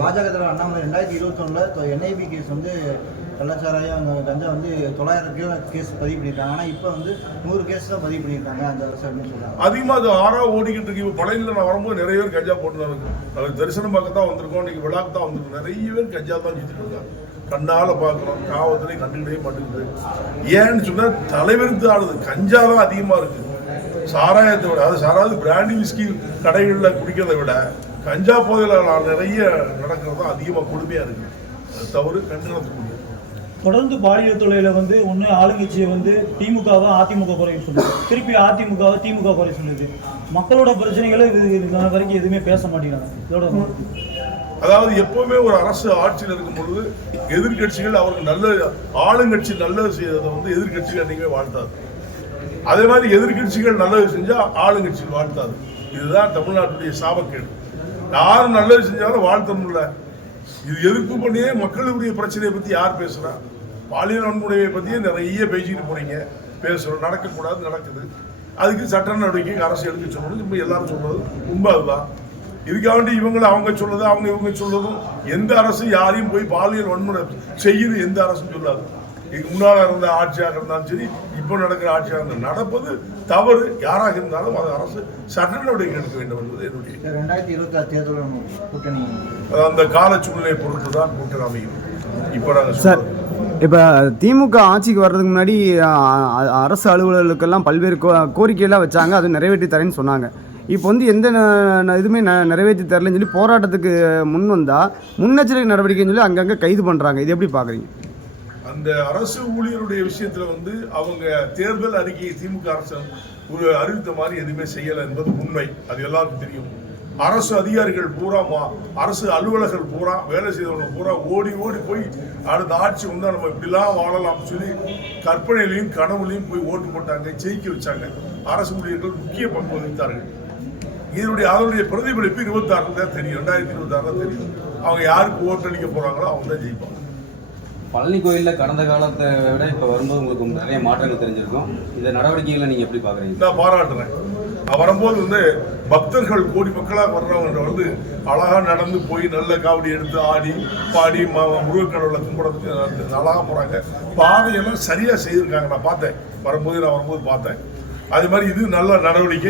பாஜக தலைவர் அண்ணாமலை ரெண்டாயிரத்தி இருபத்தொன்னில் என்ஐபி கேஸ் வந்து கள்ளச்சாராயம் அந்த கஞ்சா வந்து தொள்ளாயிரம் கிலோ கேஸ் பதிவு பண்ணியிருக்காங்க ஆனால் இப்போ வந்து நூறு கேஸ் தான் பதிவு பண்ணியிருக்காங்க அந்த வருஷம் அப்படின்னு அதிகமாக அது ஆறாக ஓடிக்கிட்டு இருக்கு. இப்போ பழையில நான் வரும்போது நிறைய பேர் கஞ்சா போட்டு தான் இருக்கு தரிசனம் பார்க்க தான் வந்திருக்கோம். இன்றைக்கி விழாக்கு தான் வந்திருக்கோம். நிறைய பேர் கஞ்சா தான் சுற்றிட்டு இருக்காங்க. கண்ணால பார்க்குறோம் காவத்துலேயும் கண்டுக்கிட்டே மாட்டேங்குது ஏன்னு சொன்னா தலைவருக்கு ஆளுது. கஞ்சா தான் அதிகமா இருக்கு. சாராயத்தை விட அது சாராது பிராண்டி விஸ்கி கடைகளில் குடிக்கிறதை விட கஞ்சா போதையில் நிறைய நடக்கிறது தான் அதிகமாக கொடுமையாக இருக்கு. அது தவறு கண்டனத்துக்குரிய தொடர்ந்து பாலியல் தொழில வந்து ஒன்று ஆளுங்கட்சியை வந்து திமுகவை அதிமுக குறை சொல்லுது. திருப்பி அதிமுகவை திமுக குறை சொல்லுது. மக்களோட பிரச்சனைகளை இது வரைக்கும் எதுவுமே பேச மாட்டேங்கிறாங்க. இதோட அதாவது எப்பவுமே ஒரு அரசு ஆட்சியில் இருக்கும் பொழுது எதிர்க்கட்சிகள் அவருக்கு நல்ல ஆளுங்கட்சி நல்லது செய்ததை வந்து எதிர்க்கட்சிகள் என்னைக்குமே வாழ்த்தாது. அதே மாதிரி எதிர்க்கட்சிகள் நல்லது செஞ்சா ஆளுங்கட்சிகள் வாழ்த்தாது. இதுதான் தமிழ்நாட்டுடைய சாபக்கேடு. யாரும் நல்லது செஞ்சாலும் வாழ்த்தணும்ல இது எதிர்ப்பு பண்ணியே மக்களுடைய பிரச்சனையை பற்றி யார் பேசுகிறா பாலியல் வன்முறையை பற்றியே நிறைய பேசிக்கிட்டு போகிறீங்க பேசுகிறோம் நடக்கக்கூடாது நடக்குது. அதுக்கு சட்ட நடவடிக்கை அரசு எடுக்க சொல்லணும். இப்போ எல்லாரும் சொல்கிறது உண்மை அதுதான். இதுக்காண்டி இவங்களை அவங்க சொல்லுது அவங்க இவங்க சொல்லுதும் எந்த அரசு யாரையும் போய் பாலியல் வன்முறை செய்யுது எந்த அரசும் சொல்லாது. முன்னால இருந்த ஆட்சியாக இருந்தாலும் சரி இப்போ நடக்கிற ஆட்சியாக இருந்தாலும் நடப்பது தவறு. யாராக இருந்தாலும் அது அரசு சட்ட நடவடிக்கை எடுக்க வேண்டும் என்பது என்னுடைய ரெண்டாயிரத்தி இருபத்தாறு தேர்தலில் கூட்டணி அந்த கால சூழ்நிலையை பொறுத்து தான் கூட்டணி அமையும். இப்போ நாங்கள் சார் இப்போ திமுக ஆட்சிக்கு வர்றதுக்கு முன்னாடி அரசு அலுவலர்களுக்கெல்லாம் பல்வேறு கோ கோரிக்கையெல்லாம் வச்சாங்க. அது நிறைவேற்றி தரேன்னு சொன்னாங்க. இப்போ வந்து எந்த ந- ந- இதுவுமே ந நிறைவேற்றி தரலன்னு சொல்லி போராட்டத்துக்கு முன் வந்தால் முன்னெச்சரிக்கை நடவடிக்கைன்னு சொல்லி அங்கங்கே கைது பண்ணுறாங்க இது எப்படி பார்க்குறீங்க அந்த அரசு ஊழியருடைய விஷயத்துல வந்து அவங்க தேர்தல் அறிக்கையை திமுக அரசு ஒரு அறிவித்த மாதிரி எதுவுமே செய்யலை என்பது உண்மை. அது எல்லாருக்கும் தெரியும். அரசு அதிகாரிகள் பூரா அரசு அலுவலர்கள் பூரா வேலை செய்தவங்க பூரா ஓடி ஓடி போய் அடுத்த ஆட்சி வந்து நம்ம இப்படிலாம் வாழலாம்னு சொல்லி கற்பனையிலையும் கனவுலையும் போய் ஓட்டு போட்டாங்க ஜெயிக்க வச்சாங்க. அரசு ஊழியர்கள் முக்கிய பங்கு வகித்தார்கள். இதனுடைய அதனுடைய பிரதிபலிப்பு இருபத்தாறுல தான் தெரியும். ரெண்டாயிரத்தி இருபத்தாறுல தான் தெரியும். அவங்க யாருக்கு ஓட்டளிக்க போறாங்களோ அவங்க தான் ஜெயிப்பாங்க. பழனி கோயிலில் கடந்த காலத்தை விட இப்போ வரும்போது உங்களுக்கு நிறைய மாற்றங்கள் தெரிஞ்சிருக்கும். இந்த நடவடிக்கைகளை நீங்கள் எப்படி பார்க்குறீங்க நான் பாராட்டுறேன். வரும்போது வந்து பக்தர்கள் கோடி மக்களாக வர்றவங்க வந்து அழகாக நடந்து போய் நல்ல காவடி எடுத்து ஆடி பாடி ம முருகக்கடவுளை கும்பிடத்துக்கு அழகாக போகிறாங்க பாதையெல்லாம் சரியாக செய்திருக்காங்க. நான் பார்த்தேன். வரும்போது நான் வரும்போது பார்த்தேன். அது மாதிரி இது நல்ல நடவடிக்கை.